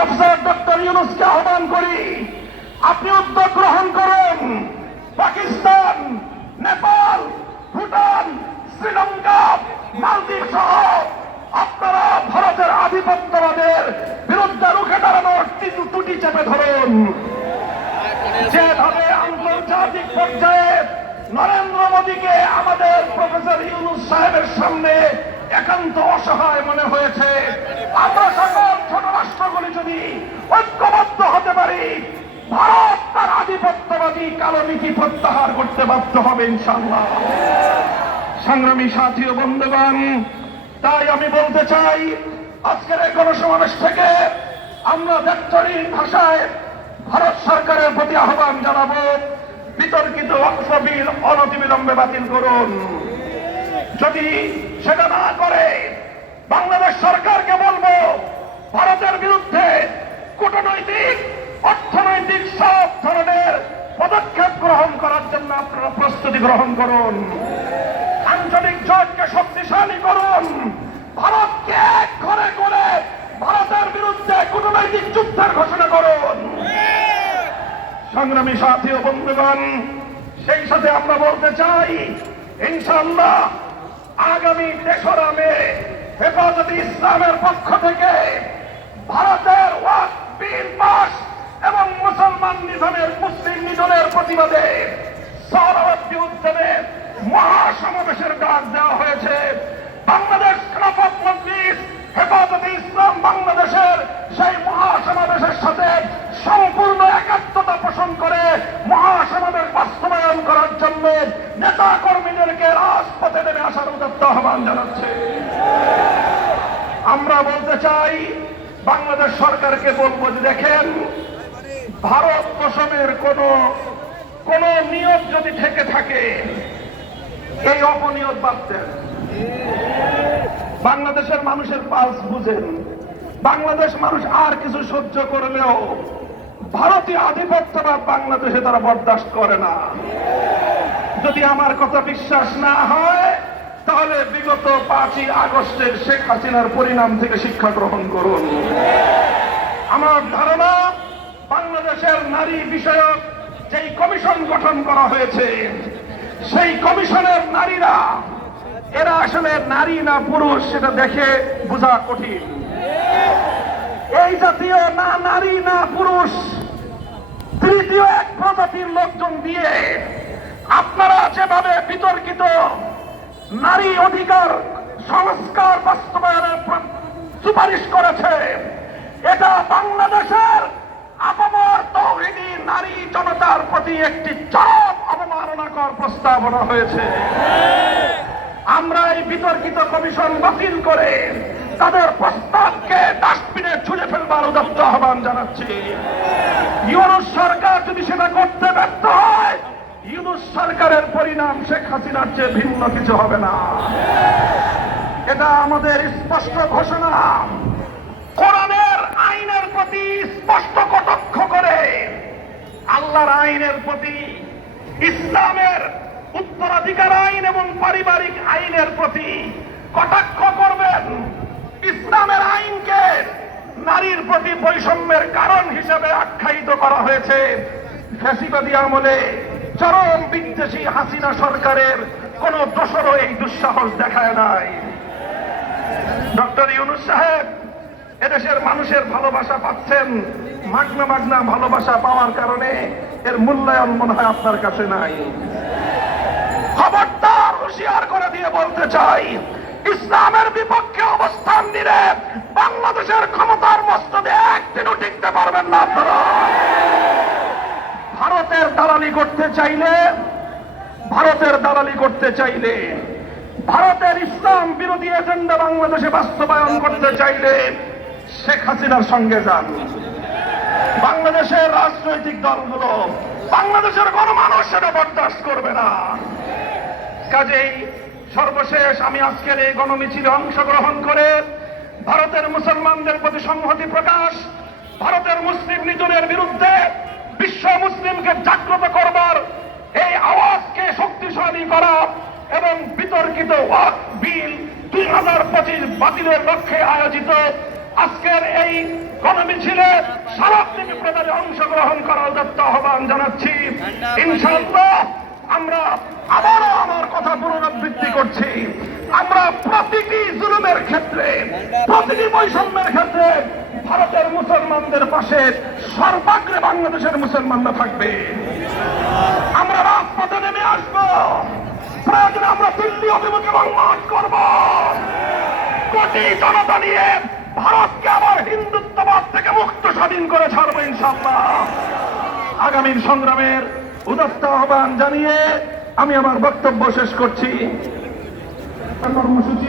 Professor doctor ইউনূসকে আহ্বান করি, আপনি উদ্যোগ গ্রহণ করুন। পাকিস্তান, নেপাল, ভুটান, শ্রীলঙ্কা, মালদ্বীপ সহ আপনারা ভারতের আধিপত্যবাদের বিরুদ্ধে রুখে দাঁড়ানোর টুটি চেপে ধরুন। যেভাবে আন্তর্জাতিক পর্যায়ে নরেন্দ্র মোদীকে আমাদের প্রফেসর ইউনূস সাহেবের সামনে একান্ত অসহায় মনে হয়েছে, আমরা সকল ছোট রাষ্ট্রগুলি যদি ঐক্যবদ্ধ হতে পারি, ভারত তার আধিপত্যবাদী কালো নীতি প্রত্যাহার করতে বাধ্য হবে ইনশাআল্লাহ। সংগ্রামী সাথী ও বন্ধুগণ, তাই আমি বলতে চাই, আজকের এই গণসমাবেশ থেকে আমরা দায়িত্বহীন ভাষায় ভারত সরকারের প্রতি আহ্বান জানাবো, বিতর্কিত ওয়াকফ বিল অনতিবিলম্বে বাতিল করুন। যদি সেটা না করে বাংলাদেশ সরকারকে বলবো, ভারতের বিরুদ্ধে কূটনৈতিক, অর্থনৈতিক সব ধরনের পদক্ষেপ গ্রহণ করার জন্য আপনারা প্রস্তুতি গ্রহণ করুন। আঞ্চলিক জোটকে শক্তিশালী করুন। ভারতকে এক ঘরে করে ভারতের বিরুদ্ধে কূটনৈতিক যুদ্ধের ঘোষণা করুন। সংগ্রামী সাথী ও বন্ধুগণ, সেই সাথে আমরা বলতে চাই, ইনশাআল্লাহ আগামী 3রা মে হেফাজতে ইসলামের পক্ষ থেকে ভারতের ওয়াকফ বিল পাস এবং মুসলমান নিধনের, মুসলিম নিধনের প্রতিবাদে সোহরাওয়ার্দী উদ্যানে মহাসমাবেশের ডাক দেওয়া হয়েছে। বাংলাদেশ খেলাফত মজলিস, হেফাজতে ইসলাম বাংলাদেশের সেই মহাসমাবেশের সাথে সম্পূর্ণ একাত্মতা পোষণ করে মহাসমাবেশ বাস্তবায়ন করার জন্য নেতা কর্মীদেরকে রাজপথে নেমে আসার উদাত্ত আহ্বান জানাচ্ছে। আমরা বলতে চাই, বাংলাদেশ সরকারকে বলবো যে দেখেন, ভারত তোষণের কোন নিয়ত যদি থেকে থাকে, এই অপনিয়ত বাদ দেন। বাংলাদেশের মানুষের পালস বুঝেন। বাংলাদেশ মানুষ আর কিছু সহ্য করলেও ভারতীয় আধিপত্যবাদ বাংলাদেশে তারা বরদাস্ত করে না। যদি আমার কথা বিশ্বাস না হয়, তাহলে বিগত 5ই আগস্টের শেখ হাসিনার পরিণাম থেকে শিক্ষা গ্রহণ করুন। আমার ধারণা, বাংলাদেশের নারী বিষয়ক যেই কমিশন গঠন করা হয়েছে, সেই কমিশনের নারীরা, এরা আসলে নারী না পুরুষ সেটা দেখে বোঝা কঠিন। এই জাতীয় না নারী না পুরুষ, তৃতীয় এক প্রজাতির লোকজন দিয়ে আপনারা যেভাবে বিতর্কিত নারী অধিকার সংস্কার বাস্তবায়নের সুপারিশ করেছে, এটা বাংলাদেশের আপামর তৌহিদি নারী জনতার প্রতি একটি চরম অবমাননাকর প্রস্তাবনা হয়েছে। আমরা এই বিতর্কিত কমিশন বাতিল করে তাদের প্রস্তাবকে ডাস্টবিনে ছুঁড়ে ফেলবার উদাত্ত আহ্বান জানাচ্ছি। ইউনূস সরকার যদি সেটা করতে ব্যর্থ হয়, ইউনূস সরকারের পরিণাম শেখ হাসিনার চেয়ে ভিন্ন কিছু হবে না। এটা আমাদের স্পষ্ট ঘোষণা। কোরআনের আইনের প্রতি স্পষ্ট কটাক্ষ করে, আল্লাহর আইনের প্রতি, ইসলামের উত্তরাধিকার আইন এবং পারিবারিক আইনের প্রতি কটাক্ষ করবেন। ইসলামের আইনকে নারীর প্রতি বৈষম্যের কারণ হিসেবে আখ্যায়িত করা হয়েছে। ফ্যাসিবাদী আমলে চরম বিদ্বেষী হাসিনা সরকারের কোন দোসরও এই দুঃসাহস দেখায় নাই। ডক্টর ইউনূস সাহেব এদেশের মানুষের ভালোবাসা পাচ্ছেন, মাগনা মাগনা ভালোবাসা পাওয়ার কারণে এর মূল্যায়ন মনে হয় আপনার কাছে নাই। খবরদার হুঁশিয়ার করে দিয়ে বলতে চাই, ইসলামের বিপক্ষে অবস্থান নিলে বাংলাদেশের ক্ষমতার মস্তদে একদিনও টিকতে পারবেন না আপনারা। ভারতের দালালি করতে চাইলে, ভারতের ইসলাম বিরোধী এজেন্ডা বাংলাদেশে বাস্তবায়ন করতে চাইলে শেখ হাসিনার সঙ্গে যান। বাংলাদেশের রাজনৈতিক দলগুলো, বাংলাদেশের গণমানুষ সেটা বরদাস্ত করবে না। কাজেই সর্বশেষ আমি আজকের এই গণমিছিলে অংশগ্রহণ করে ভারতের মুসলমানদের প্রতি সংহতি প্রকাশ, ভারতের মুসলিম নিধনের বিরুদ্ধে বিশ্ব মুসলিমকে জাগ্রত করবার এই আওয়াজকে শক্তিশালী করা এবং বিতর্কিত ওয়াকফ বিল 2025 বাতিলের লক্ষ্যে আয়োজিত আজকের এই কোন মিছিলে সারাদিন প্রচারে অংশগ্রহণ করার উদাত্ত আহ্বান জানাচ্ছি। ইনশাআল্লাহ আমরা আবারও আমার কথা পুনরাবৃত্তি করছি, আমরা প্রতিটি জুলুমের ক্ষেত্রে, প্রতিটি বৈষম্যের ক্ষেত্রে ভারতের মুসলমানদের পাশে সর্বাগ্রে বাংলাদেশের মুসলমানরা থাকবে। আমরা রাজপথে নেমে আসবো, প্রয়োজনে আমরা দিল্লি অভিমুখে মার্চ করব, কোটি জনতা নিয়ে ভারতকে আবার হিন্দুত্ববাদ থেকে মুক্ত স্বাধীন করে ছাড়বো ইনশাআল্লাহ। আগামীর সংগ্রামের উদাত্ত আহ্বান জানিয়ে আমি আমার বক্তব্য শেষ করছি। কর্মসূচি